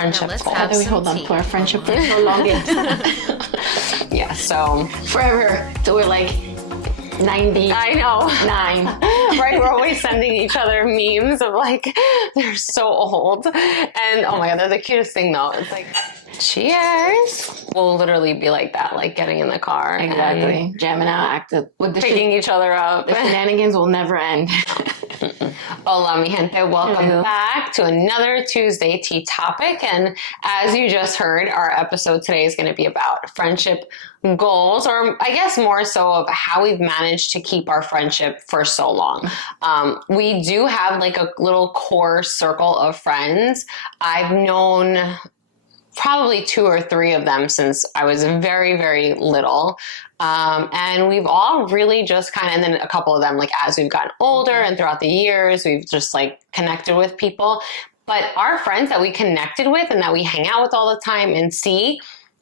friendship goal. How do we hold on to our friendship for so long? Yeah, so Forever. So we're like 99. I know. Right? We're always sending each other memes of like, they're so old. And oh my God, they're the cutest thing though. It's like, cheers. We'll literally be like that, like getting in the car. Exactly. Jamming out, acting with the Picking each other up. The shenanigans will never end. Hola, mi gente. Welcome back to another Tuesday Tea Topic. And as you just heard, our episode today is going to be about friendship goals, or I guess more so of how we've managed to keep our friendship for so long. We do have like a little core circle of friends. I've known probably 2 or 3 of them since I was very, very little. And we've all really just kind of, and then a couple of them, like as we've gotten older and throughout the years, we've just like connected with people. But our friends that we connected with and that we hang out with all the time and see,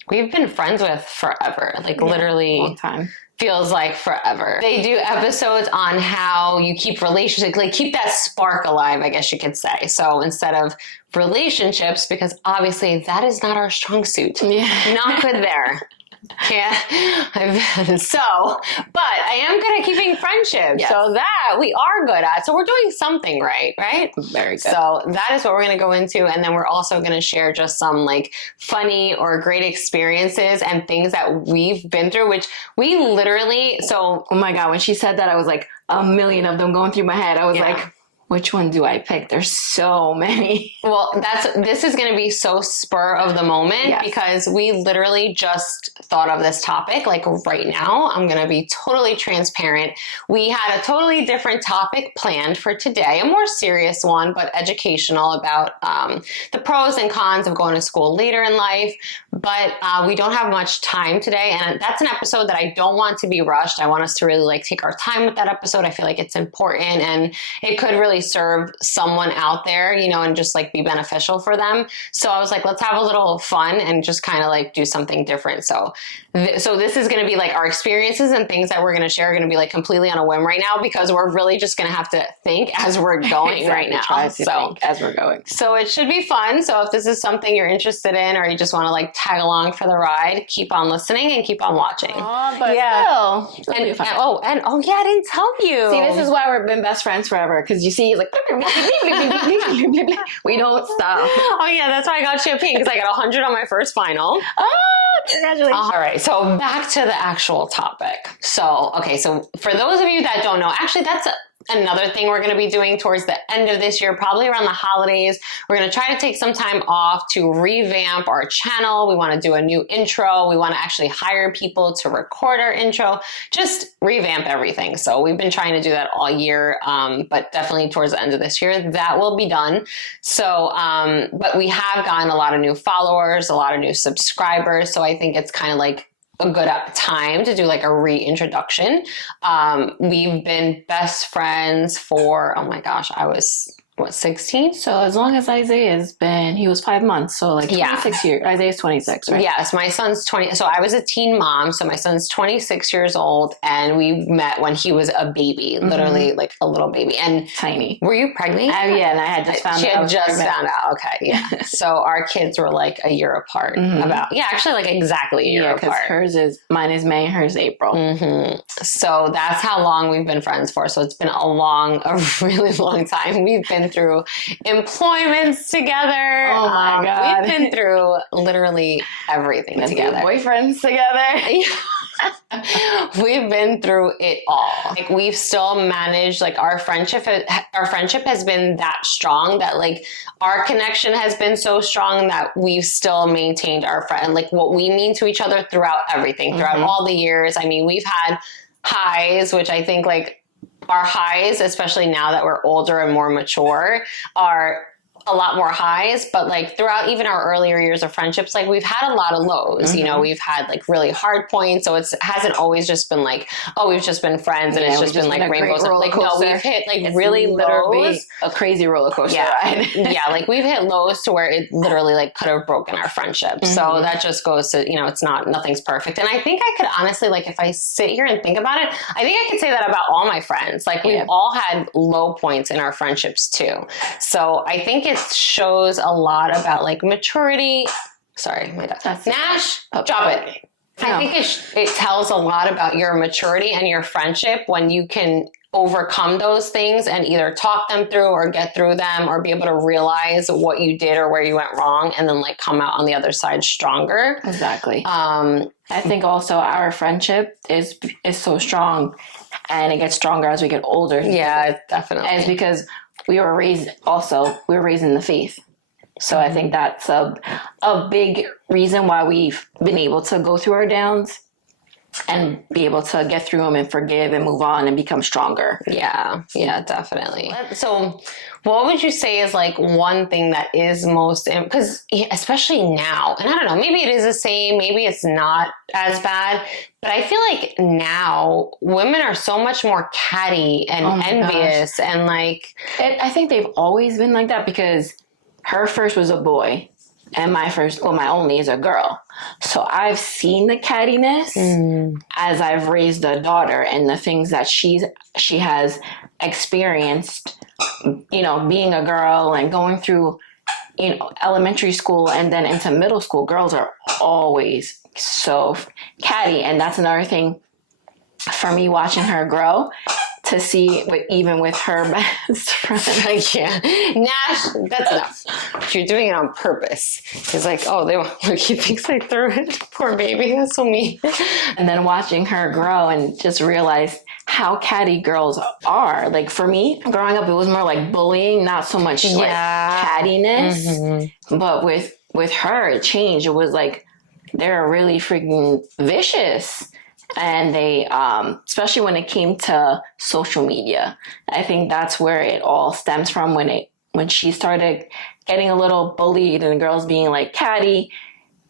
we've been friends with forever, like literally long time. Feels like forever. They do episodes on how you keep relationships, like keep that spark alive, I guess you could say. So instead of relationships, because obviously that is not our strong suit. Yeah. Not good there. Yeah. So, but I am good at keeping friendships. Yes. So that we are good at. So we're doing something right? Very good. So that is what we're going to go into. And then we're also going to share just some like funny or great experiences and things that we've been through, which we literally, so. Oh my God. When she said that, I was like a million of them going through my head. I was like, which one do I pick? There's so many. Well, this is going to be so spur of the moment because we literally just thought of this topic like right now. I'm going to be totally transparent. We had a totally different topic planned for today, a more serious one, but educational about the pros and cons of going to school later in life. But we don't have much time today. And that's an episode that I don't want to be rushed. I want us to really like take our time with that episode. I feel like it's important and it could really serve someone out there, you know, and just like be beneficial for them. So I was like, let's have a little fun and just kind of like do something different. So this is going to be like our experiences and things that we're going to share are going to be like completely on a whim right now because we're really just going to have to think as we're going right now. Try to think as we're going. So it should be fun. So if this is something you're interested in or you just want to like tag along for the ride, keep on listening and keep on watching. Oh, but still. And yeah, I didn't tell you. See, this is why we've been best friends forever. Because you see, like, we don't stop. Oh yeah, that's why I got you a pink because I got 100 on my first final. Oh, congratulations. All right, so back to the actual topic. So for those of you that don't know, actually that's another thing we're going to be doing towards the end of this year, probably around the holidays. We're going to try to take some time off to revamp our channel. We want to do a new intro. We want to actually hire people to record our intro, just revamp everything. So we've been trying to do that all year, but definitely towards the end of this year, that will be done. So, but we have gotten a lot of new followers, a lot of new subscribers. So I think it's kind of like a good time to do like a reintroduction. We've been best friends for, oh my gosh, I was 16? So as long as Isaiah's been, he was 5 months. So like 26 years. Isaiah's 26, right? Yes, my son's 20. So I was a teen mom. So my son's 26 years old and we met when he was a baby, literally like a little baby and tiny. Were you pregnant? Yeah. And I had just found out. She had just found out. Okay. Yeah. So our kids were like a year apart actually like exactly a year apart. Mine is May, hers April. So that's how long we've been friends for. So it's been a really long time. We've been through employments together. Oh my God. We've been through literally everything together. Boyfriends together. We've been through it all. Like we've still managed, like our friendship has been that strong that like our connection has been so strong that we've still maintained our friend, like what we mean to each other throughout everything, throughout all the years. I mean, we've had highs, which I think like our highs, especially now that we're older and more mature, are a lot more highs, but like throughout even our earlier years of friendships, like we've had a lot of lows, you know, we've had like really hard points. So it hasn't always just been like, oh, we've just been friends and it's just been like rainbows. Like no, we've hit like really lows. A crazy roller coaster ride. Yeah, like we've hit lows to where it literally like could have broken our friendship. So that just goes to, you know, nothing's perfect. And I think I could honestly, like if I sit here and think about it, I think I could say that about all my friends. Like we've all had low points in our friendships too. So I think it shows a lot about like maturity. Sorry, my dad. Nash, drop it. No. I think it tells a lot about your maturity and your friendship when you can overcome those things and either talk them through or get through them or be able to realize what you did or where you went wrong and then like come out on the other side stronger. Exactly. I think also our friendship is so strong and it gets stronger as we get older. Yeah, definitely. And it's because we were raised in the faith. So I think that's a big reason why we've been able to go through our downs and be able to get through them and forgive and move on and become stronger. Yeah, definitely. So what would you say is like one thing that is most, because especially now, and I don't know, maybe it is the same, maybe it's not as bad, but I feel like now women are so much more catty and envious and like. I think they've always been like that because her first was a boy and my only is a girl. So I've seen the cattiness as I've raised a daughter and the things that she has experienced, you know, being a girl and going through, you know, elementary school and then into middle school. Girls are always so catty. And that's another thing for me watching her grow. To see, even with her best friend. Like, yeah. Nash, that's enough. You're doing it on purpose. He's like, oh, look, he thinks I threw it. Poor baby, that's so mean. And then watching her grow and just realize how catty girls are. Like, for me, growing up, it was more like bullying, not so much like cattiness. Mm-hmm. But with her, it changed. It was like, they're really freaking vicious. And they, especially when it came to social media, I think that's where it all stems from when she started getting a little bullied and girls being like catty,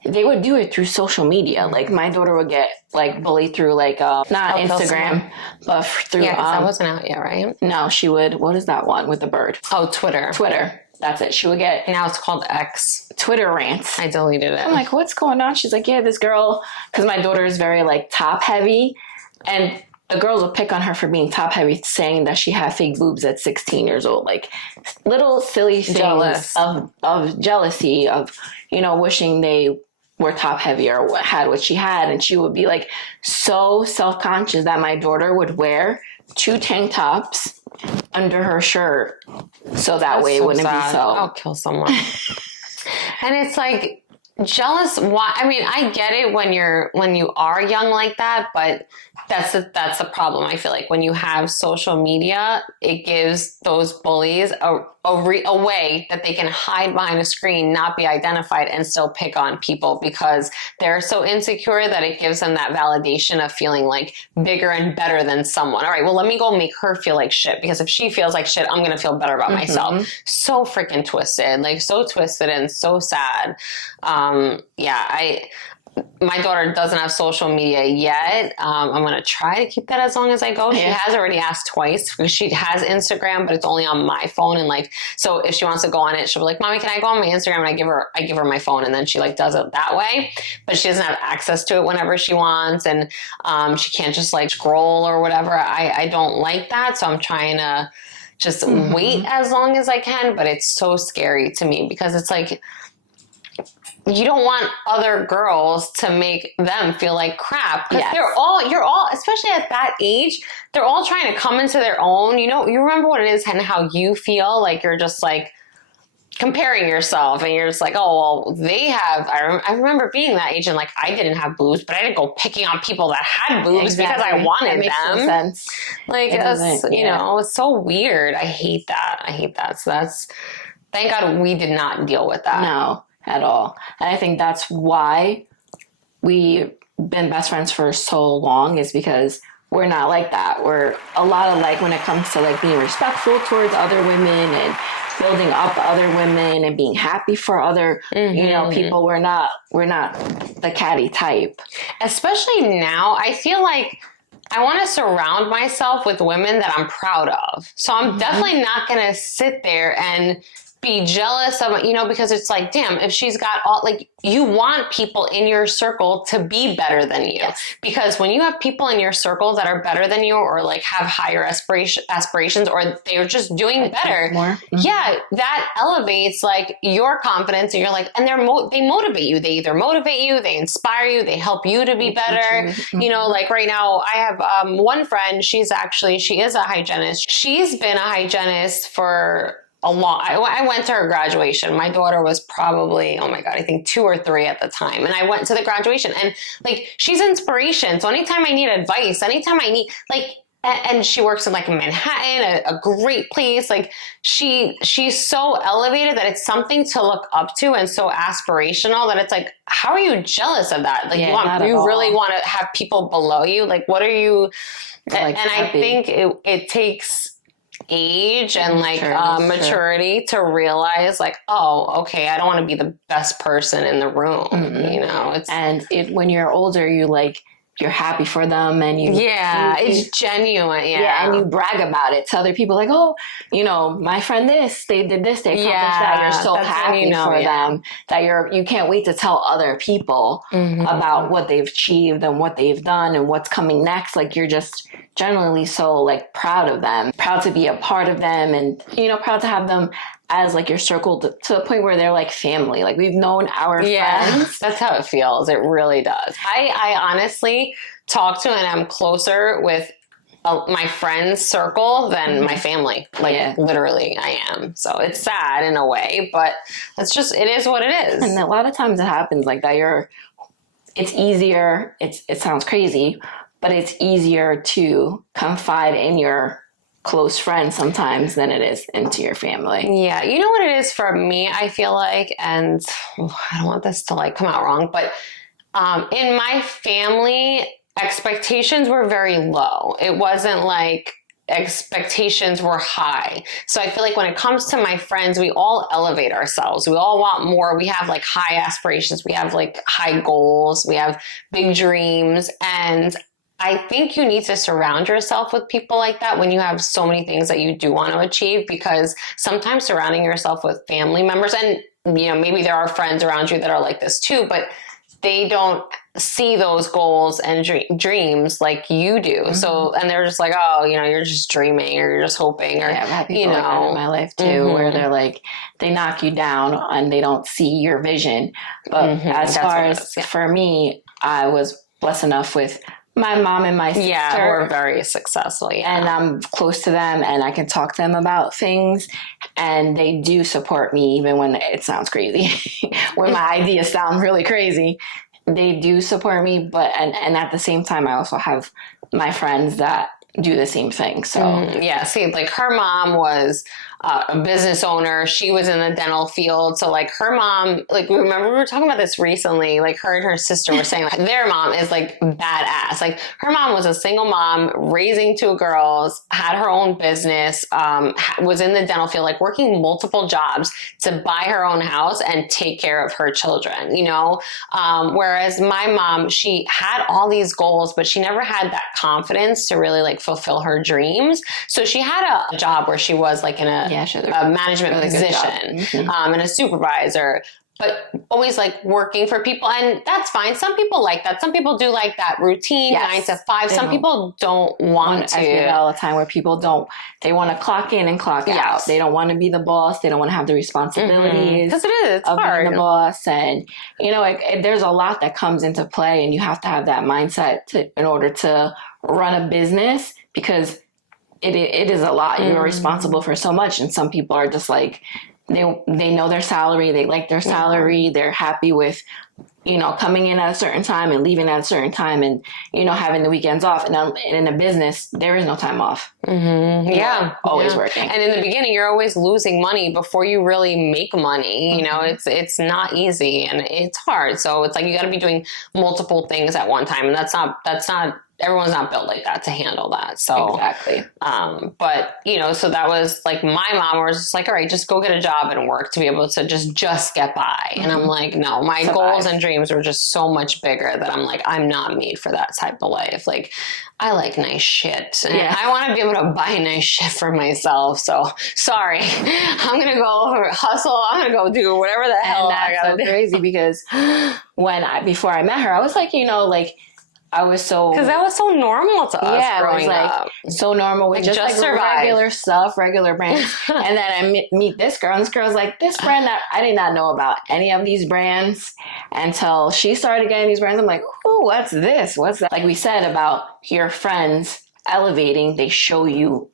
they would do it through social media. Like my daughter would get like bullied through like, not Instagram, but through, yeah, 'cause that wasn't out yet, right? No, she would, what is that one with the bird? Oh, Twitter. That's it. She would get... Now it's called X. Twitter rants. I deleted it. I'm like, what's going on? She's like, yeah, this girl... Because my daughter is very, like, top-heavy. And the girls will pick on her for being top-heavy, saying that she had fake boobs at 16 years old. Like, little silly things of jealousy, of, you know, wishing they were top-heavy or had what she had. And she would be, like, so self-conscious that my daughter would wear 2 tank tops under her shirt so that way it wouldn't be so. I'll kill someone. And it's like jealous. Why? I mean, I get it when you are young like that, but that's the problem. I feel like when you have social media, it gives those bullies a way that they can hide behind a screen, not be identified, and still pick on people because they're so insecure that it gives them that validation of feeling like bigger and better than someone. All right, well, let me go make her feel like shit because if she feels like shit, I'm going to feel better about myself. So freaking twisted, like so twisted and so sad. My daughter doesn't have social media yet. I'm going to try to keep that as long as I go. She has already asked twice because she has Instagram, but it's only on my phone. And like, so if she wants to go on it, she'll be like, Mommy, can I go on my Instagram? And I give her my phone. And then she like does it that way, but she doesn't have access to it whenever she wants. And she can't just like scroll or whatever. I don't like that. So I'm trying to just wait as long as I can, but it's so scary to me because it's like, you don't want other girls to make them feel like crap. Because you're all, especially at that age, they're all trying to come into their own. You know, you remember what it is and how you feel. Like you're just like comparing yourself and you're just like, oh, well, they have, I remember being that age and like, I didn't have boobs, but I didn't go picking on people that had boobs because I wanted them. No sense. Like, you know, it's so weird. I hate that. So thank God we did not deal with that. No. At all. And I think that's why we've been best friends for so long is because we're not like that. We're a lot of like when it comes to like being respectful towards other women and building up other women and being happy for other, you know, people. We're not the catty type. Especially now, I feel like I want to surround myself with women that I'm proud of. So I'm definitely not going to sit there and be jealous of, you know, because it's like, damn, if she's got all, like, you want people in your circle to be better than you. Yes. Because when you have people in your circle that are better than you, or like have higher aspirations, or they're just doing better, yeah, that elevates like your confidence, and you're like, and they motivate you. They either motivate you, they inspire you, they help you to be better. You know, like right now I have one friend, she is a hygienist. She's been a hygienist for I went to her graduation. My daughter was probably, oh my God, I think 2 or 3 at the time. And I went to the graduation, and like, she's inspiration. So anytime I need advice, anytime I need like, and she works in like Manhattan, a great place. Like she's so elevated that it's something to look up to, and so aspirational that it's like, how are you jealous of that? Like, you really want to have people below you? Like, what are you? Like, and I think it takes age and like maturity to realize like, oh, okay, I don't want to be the best person in the room. You know, when you're older, you're happy for them, and it's genuine. And you brag about it to other people, like, oh, you know, my friend they did this, they accomplished that. You're so happy for them that you can't wait to tell other people about what they've achieved and what they've done and what's coming next. Like, you're just genuinely so like proud of them, proud to be a part of them, and, you know, proud to have them as like your circle to the point where they're like family. Like, we've known our friends. That's how it feels. It really does. I honestly talk to and I'm closer with my friends circle than my family. Like, literally I am. So it's sad in a way, but it is what it is. And a lot of times it happens like that. It's easier. It sounds crazy, but it's easier to confide in your close friends sometimes than it is into your family. Yeah. You know what it is for me, I feel like, and I don't want this to like come out wrong, but in my family, expectations were very low. It wasn't like expectations were high. So I feel like when it comes to my friends, we all elevate ourselves. We all want more. We have like high aspirations. We have like high goals. We have big dreams. And I think you need to surround yourself with people like that when you have so many things that you do want to achieve, because sometimes surrounding yourself with family members, and, you know, maybe there are friends around you that are like this too, but they don't see those goals and dreams like you do. So, and they're just like, oh, you know, you're just dreaming, or you're just hoping, or, I've had people like that in my life too, where they're like, they knock you down and they don't see your vision. But as far as for me, I was blessed enough with my mom and my sister. Yeah, who are very successful. Yeah. And I'm close to them, and I can talk to them about things, and they do support me even when it sounds crazy. When my ideas sound really crazy, they do support me. But and at the same time, I also have my friends that do the same thing. So see, like, her mom was a business owner. She was in the dental field. So like, her mom, like, remember we were talking about this recently, like, her and her sister were saying like their mom is like badass. Like, her mom was a single mom raising 2 girls, had her own business, was in the dental field, like working multiple jobs to buy her own house and take care of her children, you know? Whereas my mom, she had all these goals, but she never had that confidence to really like fulfill her dreams. So she had a job where she was like in a management position, and a supervisor, but always like working for people. And that's fine. Some people like that. Some people do like that routine, 9 to 5. Some people don't want to. I get it all the time where people they want to clock in and clock out. They don't want to be the boss. They don't want to have the responsibilities because it's of hard. being the boss. And, you know, there's a lot that comes into play, and you have to have that mindset in order to run a business, because it is a lot. You're responsible for so much. And some people are just like, they know their salary. They like their salary. They're happy with, you know, coming in at a certain time and leaving at a certain time, and, you know, having the weekends off. And in a business, there is no time off. Always working. And in the beginning, you're always losing money before you really make money. You know, it's not easy and it's hard. So it's like, you got to be doing multiple things at one time. And that's not everyone's not built like that to handle that. So exactly. But you know, so that was like my mom was just like, all right, just go get a job and work to be able to just get by. And I'm like, no, my goals and dreams were just so much bigger that I'm like, I'm not made for that type of life. Like, I like nice shit. And I want to be able to buy nice shit for myself. So sorry, I'm going to go hustle. I'm going to go do whatever the hell I got to do. Crazy because before I met her, I was like, you know, like, I was so... Because that was so normal to us growing up. So normal with just like regular stuff, regular brands. And then I meet this girl, and this girl's like, this brand that I did not know about any of these brands until she started getting these brands. I'm like, oh, what's this? What's that? Like we said about your friends elevating, they show you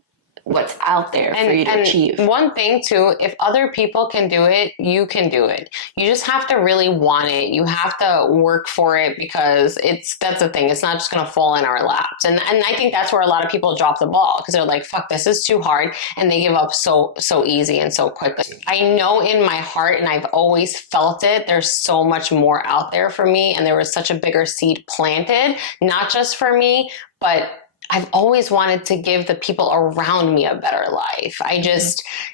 what's out there for you to achieve. One thing too, if other people can do it, you can do it. You just have to really want it. You have to work for it because that's the thing. It's not just going to fall in our laps. And I think that's where a lot of people drop the ball because they're like, fuck, this is too hard. And they give up so easy and so quickly. I know in my heart, and I've always felt it, there's so much more out there for me. And there was such a bigger seed planted, not just for me, but I've always wanted to give the people around me a better life.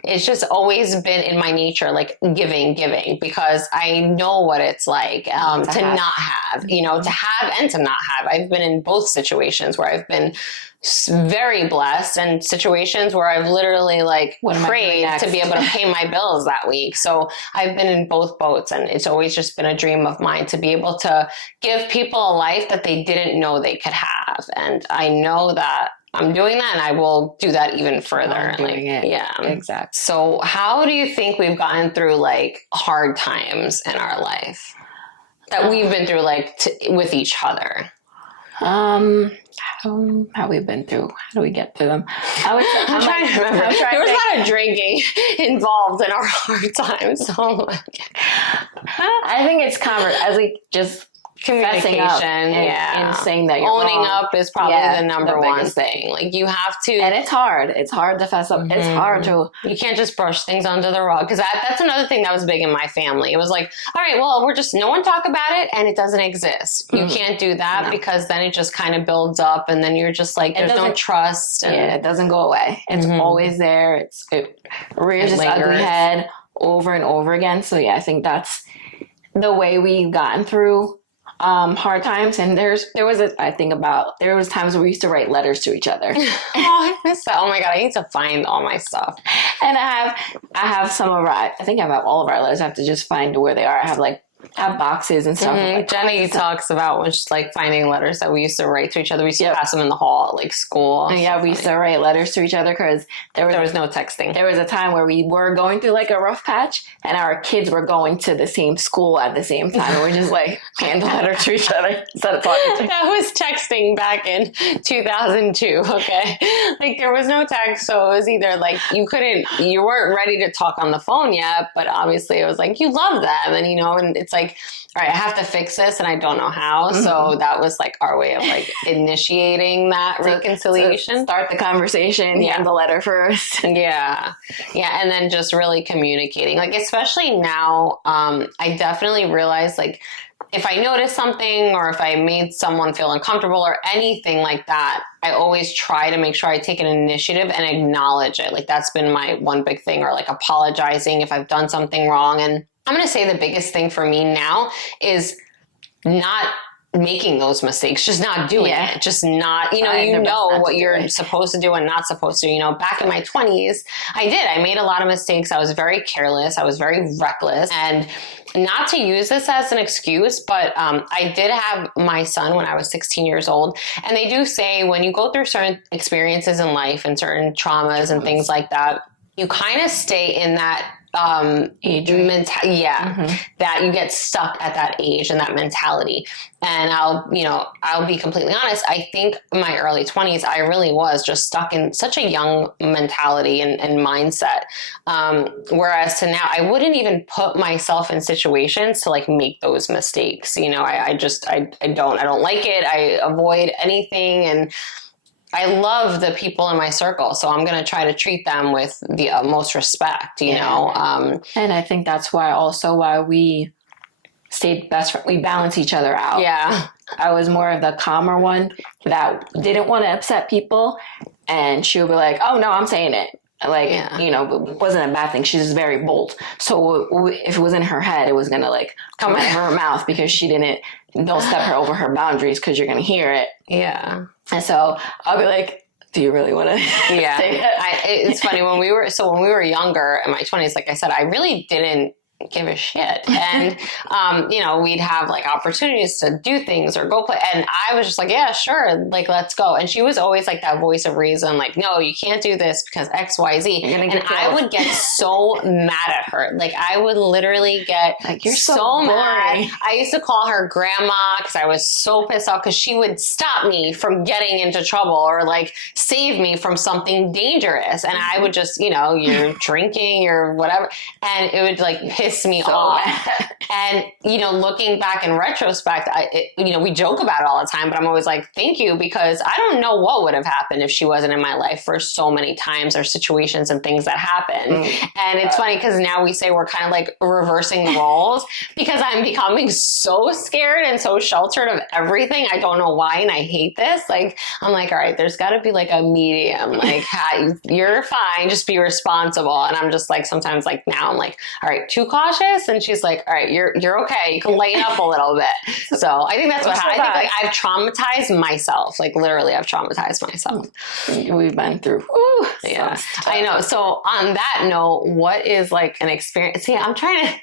It's just always been in my nature, like giving, because I know what it's like to not have, you know, to have and to not have. I've been in both situations where I've been very blessed and situations where I've literally like prayed to be able to pay my bills that week. So I've been in both boats, and it's always just been a dream of mine to be able to give people a life that they didn't know they could have. And I know that I'm doing that, and I will do that even further. Yeah, exactly. So how do you think we've gotten through like hard times in our life that we've been through, like with each other? How we've been through? How do we get through them? I'm trying to remember. There was a lot of drinking involved in our hard times. So I think it's as we just communication and saying that you're owning wrong. up is probably the number one thing. Like you have to, and it's hard to fess up. It's hard to, you can't just brush things under the rug, because that's another thing that was big in my family. It was like, all right, well, we're just, no one talk about it and it doesn't exist. You can't do that because then it just kind of builds up, and then you're just like, there's no trust, and it doesn't go away. It's always there. It rears its ugly head over and over again. So yeah, I think that's the way we've gotten through hard times. And there was times where we used to write letters to each other. I miss that. Oh my God, I need to find all my stuff. And I have some of I think I have all of our letters. I have to just find where they are. I have boxes and stuff. Like, Jenny talks about just like finding letters that we used to write to each other. We used to pass them in the hall at like school. And yeah, we used to write letters to each other because there was no texting. There was a time where we were going through like a rough patch, and our kids were going to the same school at the same time. And we just like hand a letter to each other instead of talking to each other. That was texting back in 2002. Okay, like there was no text, so it was either like you weren't ready to talk on the phone yet, but obviously it was like you love them, and and it's like, all right, I have to fix this and I don't know how. So that was like our way of like initiating that reconciliation. Start the conversation, hand the letter first. Yeah. And then just really communicating, like, especially now, I definitely realize like if I notice something or if I made someone feel uncomfortable or anything like that, I always try to make sure I take an initiative and acknowledge it. Like that's been my one big thing, or like apologizing if I've done something wrong. And I'm going to say the biggest thing for me now is not making those mistakes, just not doing it, just not, you know what you're supposed to do and not supposed to, back in my 20s, I made a lot of mistakes. I was very careless. I was very reckless, and not to use this as an excuse, but I did have my son when I was 16 years old. And they do say when you go through certain experiences in life and certain traumas and things like that, you kind of stay in that age that you get stuck at that age and that mentality. And I'll be completely honest, I think my early 20s I really was just stuck in such a young mentality and mindset, whereas to now I wouldn't even put myself in situations to like make those mistakes. I don't like it. I avoid anything, and I love the people in my circle, so I'm going to try to treat them with the utmost respect, know. And I think that's why we stayed best friends. We balance each other out. Yeah. I was more of the calmer one that didn't want to upset people. And she would be like, oh, no, I'm saying it. Like, you know, it wasn't a bad thing. She's very bold. So if it was in her head, it was going to like come out of her mouth because don't step her over her boundaries because you're going to hear it. Yeah. And so I'll be like, do you really want to say that? It's funny when we were younger in my 20s, like I said, I really didn't give a shit. And, you know, we'd have like opportunities to do things or go play. And I was just like, yeah, sure. Like, let's go. And she was always like that voice of reason, like, no, you can't do this because X, Y, Z. And I would get so mad at her. Like I would literally get like, you're so mad. I used to call her grandma because I was so pissed off because she would stop me from getting into trouble or like save me from something dangerous. And I would just, you know, you're drinking or whatever. And it would like piss me off. And, you know, looking back in retrospect, you know, we joke about it all the time, but I'm always like, thank you, because I don't know what would have happened if she wasn't in my life for so many times or situations and things that happen. And it's funny because now we say we're kind of like reversing the roles because I'm becoming so scared and so sheltered of everything. I don't know why. And I hate this. Like, I'm like, all right, there's got to be like a medium. Like, you're fine. Just be responsible. And I'm just like, sometimes like now I'm like, all right, too cautious, and she's like, all right, you're okay, you can lighten up a little bit. So I think that's what happened. I think like I've traumatized myself, like literally I've traumatized myself. We've been through I know. So on that note, what is like an experience? See,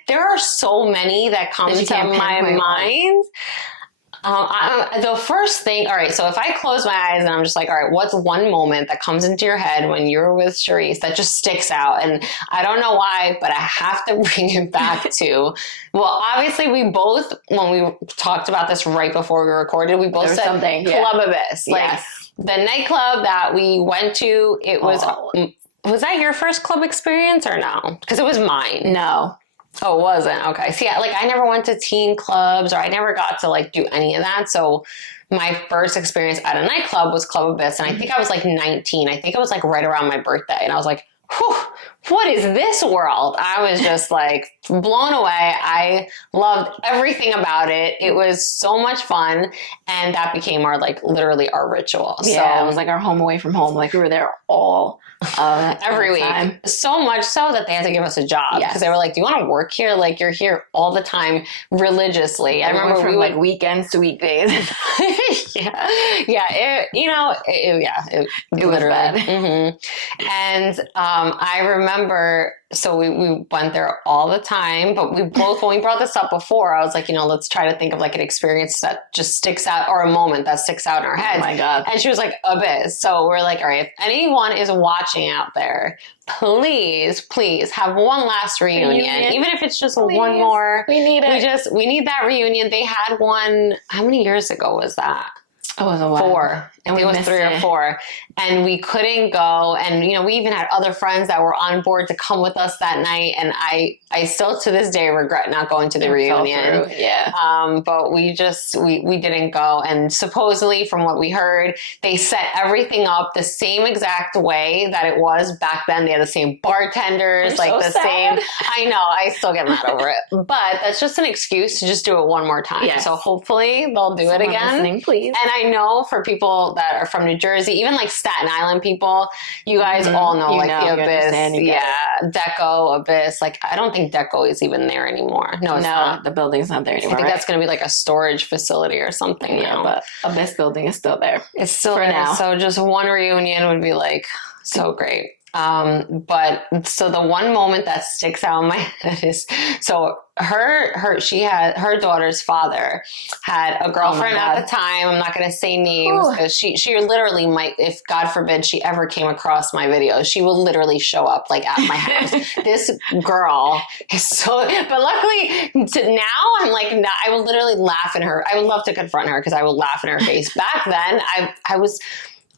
there are so many that come to my mind. The first thing, all right, so if I close my eyes and I'm just like, all right, what's one moment that comes into your head when you're with Charisse that just sticks out? And I don't know why, but I have to bring it back to, well, obviously we both, when we talked about this right before we recorded, we both said Club Abyss. Like the nightclub that we went to, it was, was that your first club experience or no? Because it was mine. No. Oh, it wasn't? Okay. See, like I never went to teen clubs or I never got to like do any of that. So my first experience at a nightclub was Club Abyss. And I think I was like 19. I think it was like right around my birthday. And I was like, whew, what is this world? I was just like blown away. I loved everything about it. It was so much fun. And that became our, like, literally our ritual. Yeah, so it was like our home away from home. Like we were there all every week. Time. So much so that they had to give us a job. Because they were like, do you want to work here? Like you're here all the time religiously. I remember from like weekends to weekdays. It was bad. Mm-hmm. And I remember, so we went there all the time, but we both, when we brought this up before, I was like, you know, let's try to think of like an experience that just sticks out or a moment that sticks out in our heads. Oh my God. And she was like, Abyss. So we're like, all right, if anyone is watching out there, please have one last reunion. Even if it's just one more. We need it. We need that reunion. They had one, how many years ago was that? It was a while. 4. I think it was 3 or 4. And we couldn't go. And, you know, we even had other friends that were on board to come with us that night. And I still to this day regret not going to the reunion. But we didn't go. And supposedly from what we heard, they set everything up the same exact way that it was back then. They had the same bartenders, same. I know, I still get mad over it. But that's just an excuse to just do it one more time. Yes. So hopefully they'll do it again. Listening, please. And I know for people that are from New Jersey, even like Staten Island people, you guys all know the Abyss. Deco, Abyss. Like I don't think Deco is even there anymore. No, it's not. The building's not there anymore. I think that's going to be like a storage facility or something now. But Abyss building is still there. It's still there now. So just one reunion would be like so great. But so the one moment that sticks out in my head is, so her daughter's father had a girlfriend at the time. I'm not going to say names because she literally might, if God forbid she ever came across my videos, she will literally show up like at my house. This girl is so, but luckily now I'm like, I will literally laugh in her. I would love to confront her because I would laugh in her face. Back then I was,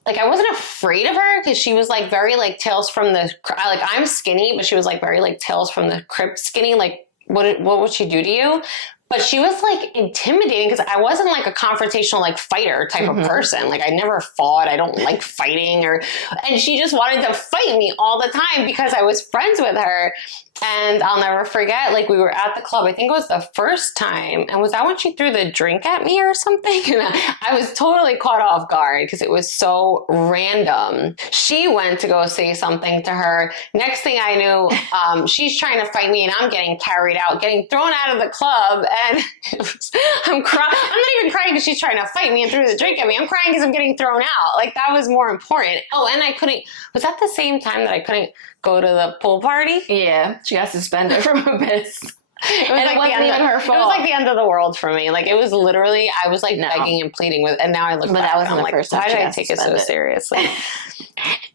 like, I wasn't afraid of her because she was like very like Tales from the, like I'm skinny, but she was like very like Tales from the Crypt skinny. Like what would she do to you? But she was like intimidating because I wasn't like a confrontational like fighter type of person. Like I never fought. I don't like fighting and she just wanted to fight me all the time because I was friends with her. And I'll never forget, like we were at the club, I think it was the first time. And was that when she threw the drink at me or something? And I was totally caught off guard because it was so random. She went to go say something to her. Next thing I knew, she's trying to fight me and I'm getting carried out, getting thrown out of the club. And I'm crying. I'm not even crying because she's trying to fight me and threw the drink at me. I'm crying because I'm getting thrown out. Like that was more important. Oh, and I couldn't, was that the same time that I couldn't go to the pool party? Yeah, she got suspended from a bus. It wasn't even her fault. It was like the end of the world for me. Like it was literally, I was like begging and pleading with, and now I look back, that wasn't the first time. Why did I take it so seriously?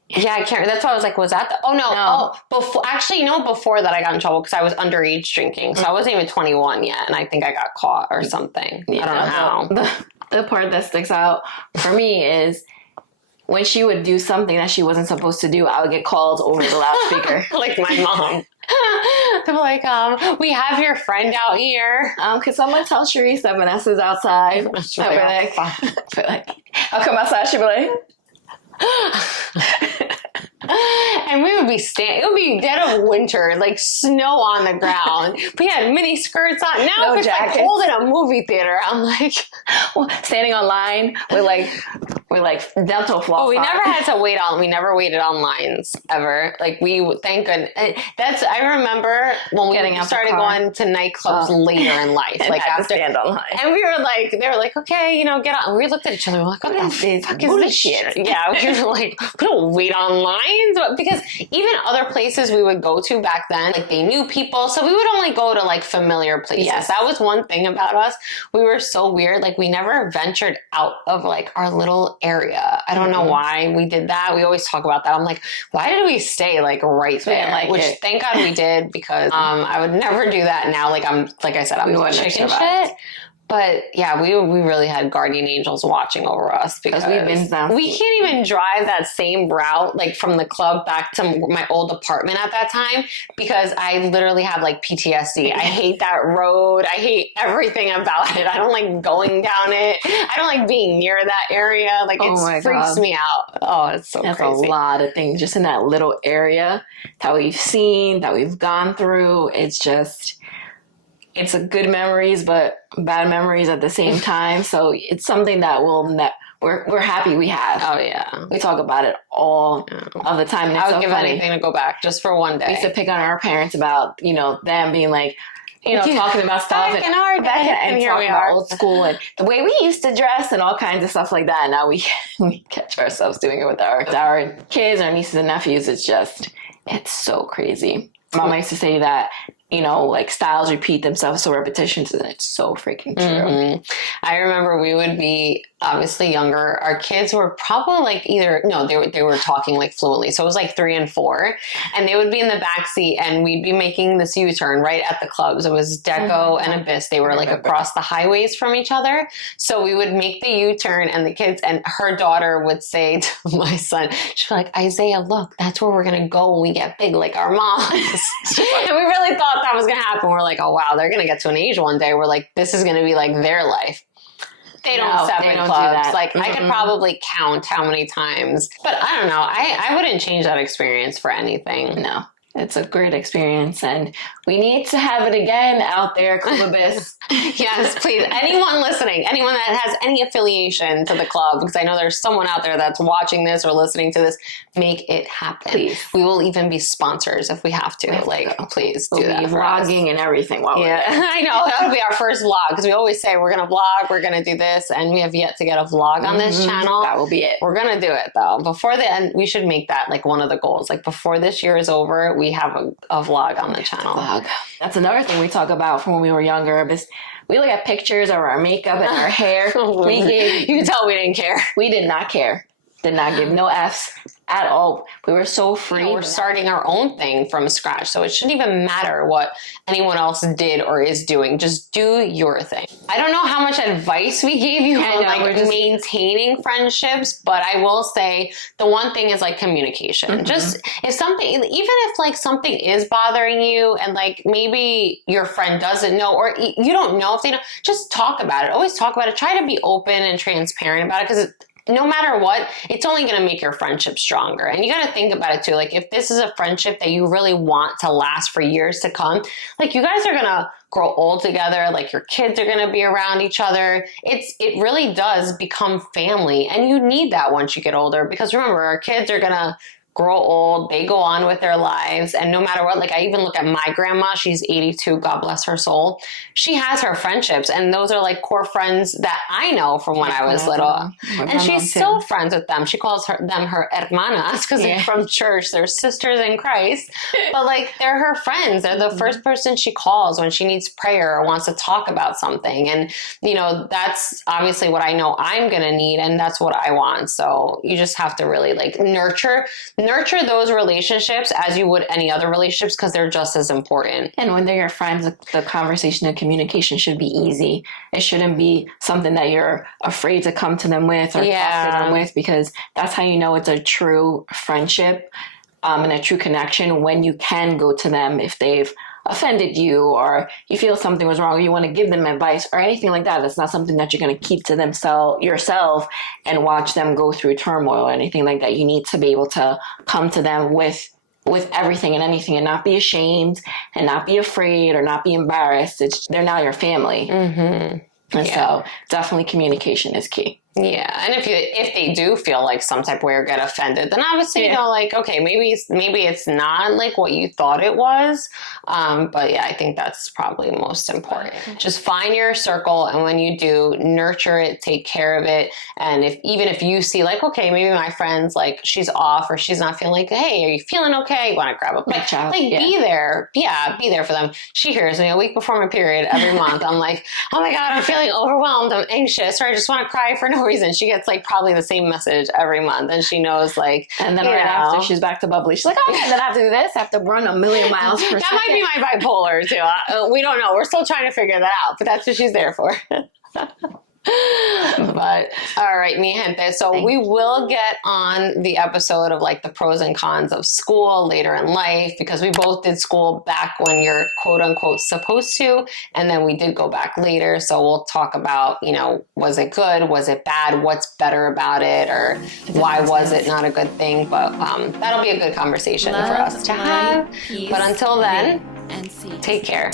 Yeah, I can't. That's why I was like, was that the? Oh no. Oh, before actually, before that I got in trouble because I was underage drinking, so I wasn't even 21 yet, and I think I got caught or something. Yeah, I don't know how. The part that sticks out for me is when she would do something that she wasn't supposed to do, I would get called over the loudspeaker. Like my mom. They're like, we have your friend out here. Could someone tell Sharice that Vanessa's outside? I'll come outside, she'll be like, and we would be it would be dead of winter, like snow on the ground. We had mini skirts on. Now no it's jackets. Like cold in a movie theater. I'm like standing on line with like dental floss. Oh, we never had to wait on. We never waited on lines ever. Like thank goodness. I remember when we started going to nightclubs later in life, like after stand on line. And we were like, they were like, okay, get on. And we looked at each other. We're like, what the fuck is this shit? Yeah, we were like, we don't wait on lines, because even other places we would go to back then, like they knew people, so we would only go to like familiar places. Yes. That was one thing about us. We were so weird. Like we never ventured out of like our little area. I don't know why we did that. We always talk about that. I'm like, why did we stay like right there? Which thank God we did, because I would never do that now. Like I said, I'm chicken shit. But yeah, we really had guardian angels watching over us because we can't even drive that same route, like from the club back to my old apartment at that time, because I literally have like PTSD. I hate that road. I hate everything about it. I don't like going down it. I don't like being near that area. Like it freaks me out. Oh, it's so crazy. That's a lot of things just in that little area that we've seen, that we've gone through. It's a good memories, but bad memories at the same time. So it's something that we're happy we have. Oh yeah, we talk about it all of the time. And I would give anything to go back just for one day. We used to pick on our parents about them being like, talking about stuff back in our day, and here talking we are. about old school and the way we used to dress and all kinds of stuff like that. And now we catch ourselves doing it with our kids, our nieces and nephews. It's so crazy. Mama used to say that, like styles repeat themselves, so repetitions, and it's so freaking true. Mm-hmm. I remember we would be obviously younger. Our kids were probably like they were talking like fluently. So it was like 3 and 4, and they would be in the back seat, and we'd be making this U-turn right at the clubs. It was Deco and Abyss. They were like across the highways from each other. So we would make the U-turn, and the kids, and her daughter would say to my son, she'd be like, Isaiah, look, that's where we're going to go when we get big, like our moms. And we really thought that was going to happen. We're like, oh wow, they're going to get to an age one day. We're like, this is going to be like their life. They don't separate clubs. Like I could probably count how many times, but I don't know. I wouldn't change that experience for anything. No, it's a great experience, and we need to have it again out there, Club Abyss. Yes, please. Anyone listening, anyone that has any affiliation to the club, because I know there's someone out there that's watching this or listening to this, make it happen. Please. We will even be sponsors if we have to. Please do that. We'll be vlogging and everything while we're there. I know. That'll be our first vlog, because we always say we're going to vlog, we're going to do this, and we have yet to get a vlog on this channel. That will be it. We're going to do it, though. Before the end, we should make that like one of the goals. Like before this year is over, we have a vlog on the channel. That's another thing we talk about from when we were younger. We look at pictures of our makeup and our hair. You can tell we didn't care. We did not care. Did not give no F's at all. We were so free. We're starting our own thing from scratch. So it shouldn't even matter what anyone else did or is doing. Just do your thing. I don't know how much advice we gave you on like maintaining friendships, but I will say the one thing is like communication. Just if something, even if like something is bothering you and like maybe your friend doesn't know or you don't know if they know, just talk about it. Always talk about it. Try to be open and transparent about it because no matter what, it's only going to make your friendship stronger. And you got to think about it too. Like if this is a friendship that you really want to last for years to come, like you guys are going to grow old together. Like your kids are going to be around each other. It really does become family. And you need that once you get older, because remember, our kids are going to grow old, they go on with their lives. And no matter what, like I even look at my grandma, she's 82, God bless her soul. She has her friendships. And those are like core friends that I know from when I was little. And she's still friends with them. She calls them her hermanas because they're from church. They're sisters in Christ. But like they're her friends. They're the first person she calls when she needs prayer or wants to talk about something. And, you know, that's obviously what I know I'm going to need. And that's what I want. So you just have to really like nurture those relationships as you would any other relationships because they're just as important. And when they're your friends, the conversation and communication should be easy. It shouldn't be something that you're afraid to come to them with or talk to them with, because that's how you know it's a true friendship and a true connection, when you can go to them if they've offended you or you feel something was wrong or you want to give them advice or anything like that. It's not something that you're going to keep to yourself and watch them go through turmoil or anything like that. You need to be able to come to them with everything and anything and not be ashamed and not be afraid or not be embarrassed. They're now your family. And so definitely communication is key. Yeah, and if they do feel like some type of way or get offended, then obviously you know, like, okay, maybe it's not like what you thought it was. But yeah, I think that's probably most important. Just find your circle, and when you do, nurture it, take care of it. And even if you see like, okay, maybe my friend's like she's off or she's not feeling like, hey, are you feeling okay? You want to grab a bite? Be there. Yeah, be there for them. She hears me a week before my period every month. I'm like, oh my God, I'm feeling overwhelmed. I'm anxious, or I just want to cry for no reason. She gets like probably the same message every month, and she knows like, and then after she's back to bubbly. She's like, oh, and then after this, I have to run 1,000,000 miles per second. That might be my bipolar too. We don't know. We're still trying to figure that out, but that's what she's there for. But all right, mi gente. So we will get on the episode of like the pros and cons of school later in life, because we both did school back when you're quote unquote supposed to, and then we did go back later. So we'll talk about, you know, was it good? Was it bad? What's better about it? Or why was it not a good thing? But that'll be a good conversation for us to have. But until then, take care.